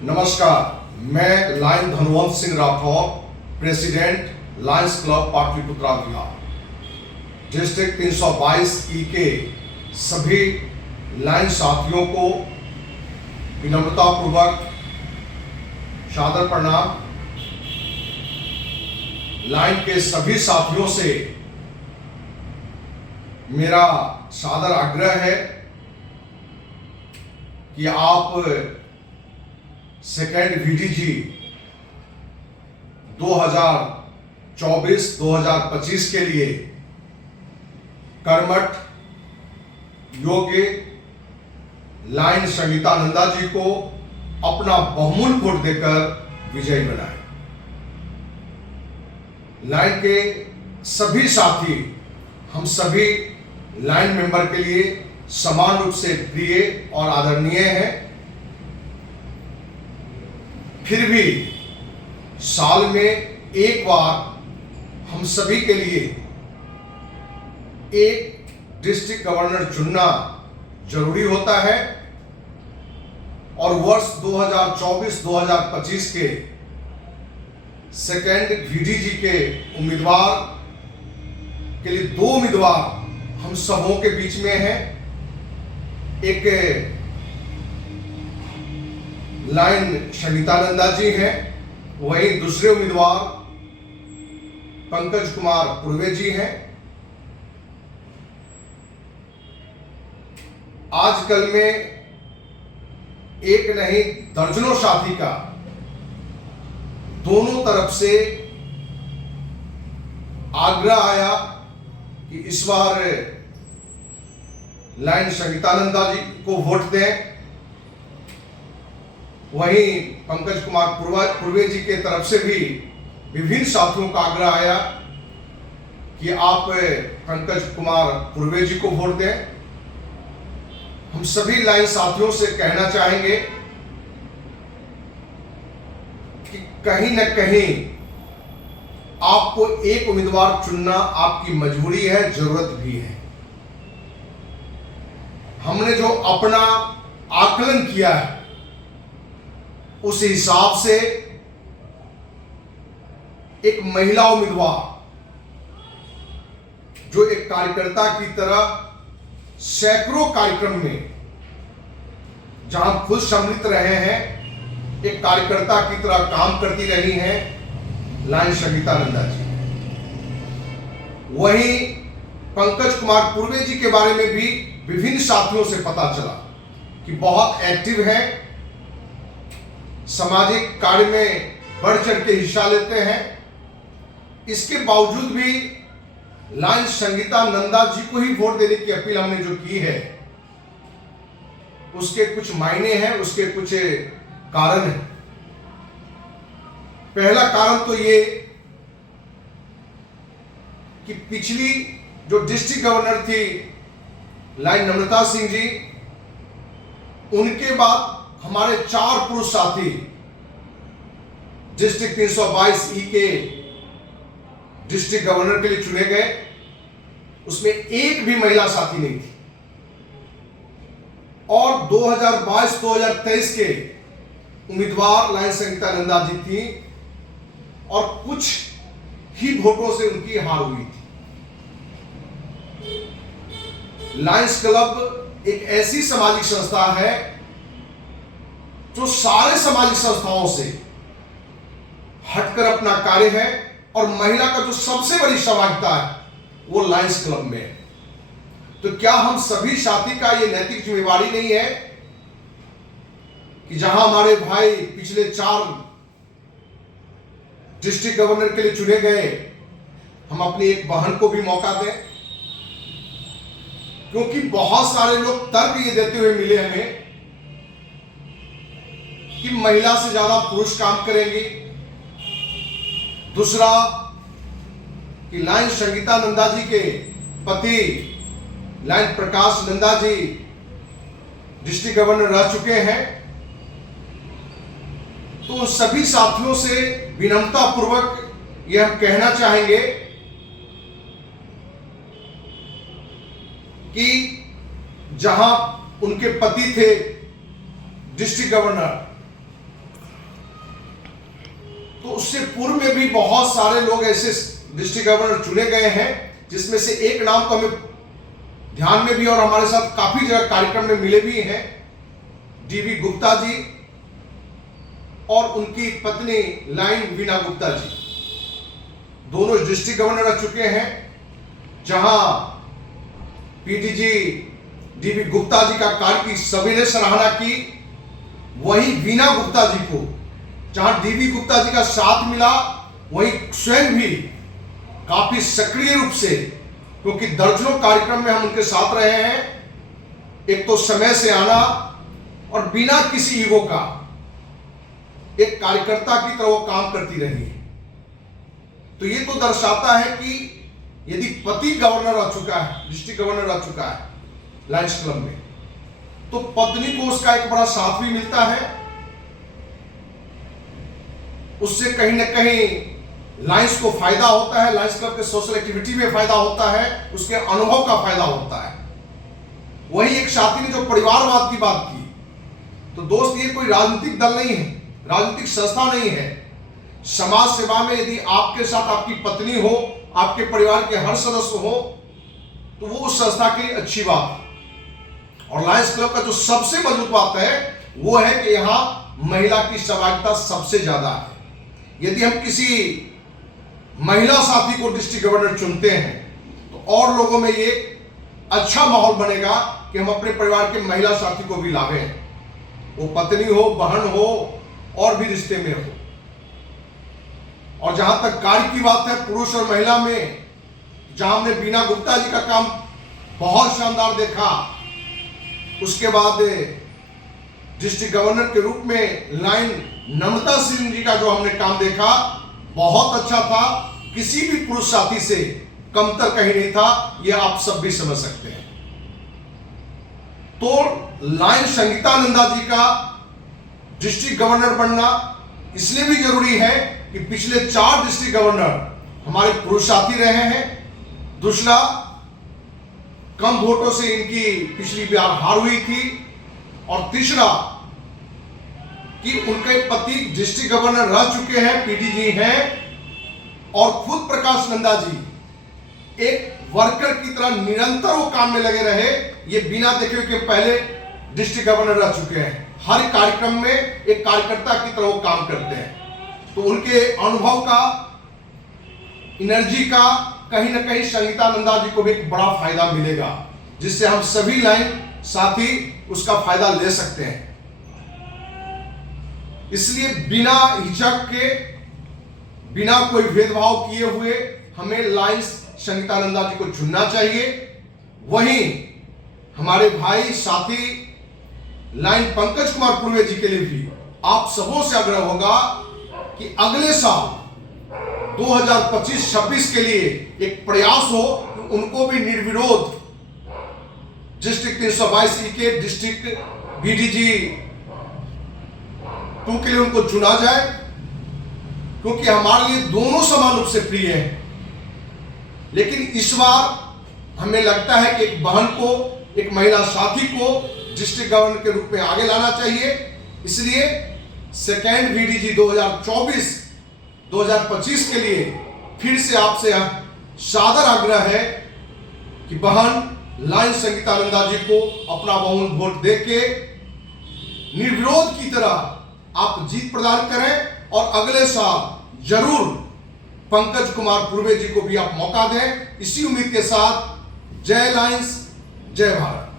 नमस्कार, मैं lion Dhanwant Singh Rathore, president lions club Pataliputra Bihar. District 322 E के सभी लायन साथियों को विनम्रतापूर्वक सादर प्रणाम। लायन के सभी साथियों से मेरा सादर आग्रह है कि आप सेकेंड वीडीजी 2024-2025 के लिए कर्मठ योग्य लायन संगीता नंदा जी को अपना बहुमूल्य वोट देकर विजयी बनाएं। लायन के सभी साथी हम सभी लायन मेंबर के लिए समान रूप से प्रिय और आदरणीय हैं। फिर भी साल में एक बार हम सभी के लिए एक डिस्ट्रिक्ट गवर्नर चुनना जरूरी होता है और वर्ष 2024-2025 के सेकेंड वीडीजी के उम्मीदवार के लिए दो उम्मीदवार हम सबों के बीच में हैं। एक लायन संगीता नंदा जी हैं, वहीं दूसरे उम्मीदवार पंकज कुमार पूर्वे जी हैं। आजकल में एक नहीं दर्जनों साथी का दोनों तरफ से आग्रह आया कि इस बार लायन संगीता नंदा जी को वोट दें। वहीं पंकज कुमार पूर्वे जी के तरफ से भी विभिन्न साथियों का आग्रह आया कि आप पंकज कुमार पूर्वे जी को वोट दें। हम सभी लाइन साथियों से कहना चाहेंगे कि कहीं न कहीं आपको एक उम्मीदवार चुनना आपकी मजबूरी है, जरूरत भी है। हमने जो अपना आकलन किया है उस हिसाब से एक महिला उम्मीदवार जो एक कार्यकर्ता की तरह सैकड़ों कार्यक्रम में जहां खुद सम्मिलित रहे हैं, एक कार्यकर्ता की तरह काम करती रही हैं लायन संगीता नंदा जी। वहीं पंकज कुमार पूर्वे जी के बारे में भी विभिन्न साथियों से पता चला कि बहुत एक्टिव हैं, सामाजिक कार्य में बढ़ चढ़ के हिस्सा लेते हैं। इसके बावजूद भी लायन संगीता नंदा जी को ही वोट देने की अपील हमने जो की है उसके कुछ मायने हैं, उसके कुछ कारण हैं। पहला कारण तो ये कि पिछली जो डिस्ट्रिक्ट गवर्नर थी लायन नम्रता सिंह जी, उनके बाद हमारे 4 पुरुष साथी डिस्ट्रिक्ट 322 ई के डिस्ट्रिक्ट गवर्नर के लिए चुने गए, उसमें एक भी महिला साथी नहीं थी। और 2022-2023 के उम्मीदवार लायन संगीता नंदा जी थी और कुछ ही वोटों से उनकी हार हुई थी। लायंस क्लब एक ऐसी सामाजिक संस्था है जो सारे सामाजिक संस्थाओं से हटकर अपना कार्य है और महिला का जो सबसे बड़ी सहभागिता है वो लायंस क्लब में है। तो क्या हम सभी साथी का ये नैतिक जिम्मेवारी नहीं है कि जहां हमारे भाई पिछले 4 डिस्ट्रिक्ट गवर्नर के लिए चुने गए, हम अपनी एक बहन को भी मौका दें? क्योंकि बहुत सारे लोग तर्क ये देते हुए मिले हमें कि महिला से ज्यादा पुरुष काम करेंगी। दूसरा कि लायन संगीता नंदा जी के पति लायन प्रकाश नंदा जी डिस्ट्रिक्ट गवर्नर रह चुके हैं। तो उन सभी साथियों से विनम्रता पूर्वक यह हम कहना चाहेंगे कि जहां उनके पति थे डिस्ट्रिक्ट गवर्नर, तो उससे पूर्व में भी बहुत सारे लोग ऐसे डिस्ट्रिक्ट गवर्नर चुने गए हैं, जिसमें से एक नाम तो हमें ध्यान में भी और हमारे साथ काफी जगह कार्यक्रम में मिले भी हैं, डीवी गुप्ता जी और उनकी पत्नी लाइन वीना गुप्ता जी। दोनों डिस्ट्रिक्ट गवर्नर रह चुके हैं। जहां पीडीजी डीवी गुप्ता जी का कार्य की सभी ने सराहना की, वहीं वीना गुप्ता जी को जहां डीवी गुप्ता जी का साथ मिला, वहीं स्वयं भी काफी सक्रिय रूप से, क्योंकि दर्जनों कार्यक्रम में हम उनके साथ रहे हैं, एक तो समय से आना और बिना किसी ईगो का एक कार्यकर्ता की तरह वो काम करती रही है। तो ये तो दर्शाता है कि यदि पति गवर्नर रह चुका है, डिस्ट्रिक्ट गवर्नर रह चुका है लायंस क्लब में, तो पत्नी को उसका एक बड़ा साथ भी मिलता है। उससे कहीं ना कहीं लायंस को फायदा होता है, लायंस क्लब के सोशल एक्टिविटी में फायदा होता है, उसके अनुभव का फायदा होता है। वही एक साथी ने जो परिवारवाद की बात की, तो दोस्त ये कोई राजनीतिक दल नहीं है, राजनीतिक संस्था नहीं है। समाज सेवा में यदि आपके साथ आपकी पत्नी हो, आपके परिवार के हर सदस्य हो, तो वो उस संस्था के लिए अच्छी बात है। और लायंस क्लब का जो सबसे मजबूत बात है वो है कि यहां महिला की सहभागिता सबसे ज्यादा है। यदि हम किसी महिला साथी को डिस्ट्रिक्ट गवर्नर चुनते हैं तो और लोगों में ये अच्छा माहौल बनेगा कि हम अपने परिवार के महिला साथी को भी लावें, वो पत्नी हो, बहन हो और भी रिश्ते में हो। और जहां तक कार्य की बात है, पुरुष और महिला में, जहां हमने बीना गुप्ता जी का काम बहुत शानदार देखा, उसके बाद डिस्ट्रिक्ट गवर्नर के रूप में लाइन नम्रता सिंह जी का जो हमने काम देखा, बहुत अच्छा था। किसी भी पुरुष साथी से कमतर कहीं नहीं था, यह आप सब भी समझ सकते हैं। तो लाइन संगीता नंदा जी का डिस्ट्रिक्ट गवर्नर बनना इसलिए भी जरूरी है कि पिछले 4 डिस्ट्रिक्ट गवर्नर हमारे पुरुष साथी रहे हैं। दूसरा, कम वोटों से इनकी पिछली बार हार हुई थी। और तीसरा कि उनके पति डिस्ट्रिक्ट गवर्नर रह चुके हैं, पीडीजी हैं, और खुद प्रकाश नंदा जी एक वर्कर की तरह निरंतर वो काम में लगे रहे, ये बिना देखे कि पहले डिस्ट्रिक्ट गवर्नर रह चुके हैं। हर कार्यक्रम में एक कार्यकर्ता की तरह वो काम करते हैं। तो उनके अनुभव का, एनर्जी का कहीं ना कहीं संगीता नंदा जी को भी एक बड़ा फायदा मिलेगा, जिससे हम सभी लाइन साथी उसका फायदा ले सकते हैं। इसलिए बिना हिचक के, बिना कोई भेदभाव किए हुए हमें लाइन संगीता नंदा जी को चुनना चाहिए। वहीं हमारे भाई साथी लाइन पंकज कुमार पूर्वे जी के लिए भी आप सबों से आग्रह होगा कि अगले साल 2025-26 के लिए एक प्रयास हो कि उनको भी निर्विरोध डिस्ट्रिक्ट 322 के डिस्ट्रिक्ट बीडीजी 2 के लिए उनको चुना जाए, क्योंकि हमारे लिए दोनों समान रूप से प्रिय हैं। लेकिन इस बार हमें लगता है कि एक बहन को, एक महिला साथी को डिस्ट्रिक्ट गवर्नर के रूप में आगे लाना चाहिए। इसलिए सेकेंड बीडीजी 2024-2025 के लिए फिर से आपसे सादर आग्रह है कि बहन लाइन संगीता नंदा जी को अपना बहुमत वोट देके निर्विरोध की तरह आप जीत प्रदान करें, और अगले साल जरूर पंकज कुमार पूर्वे जी को भी आप मौका दें। इसी उम्मीद के साथ जय लायंस, जय भारत।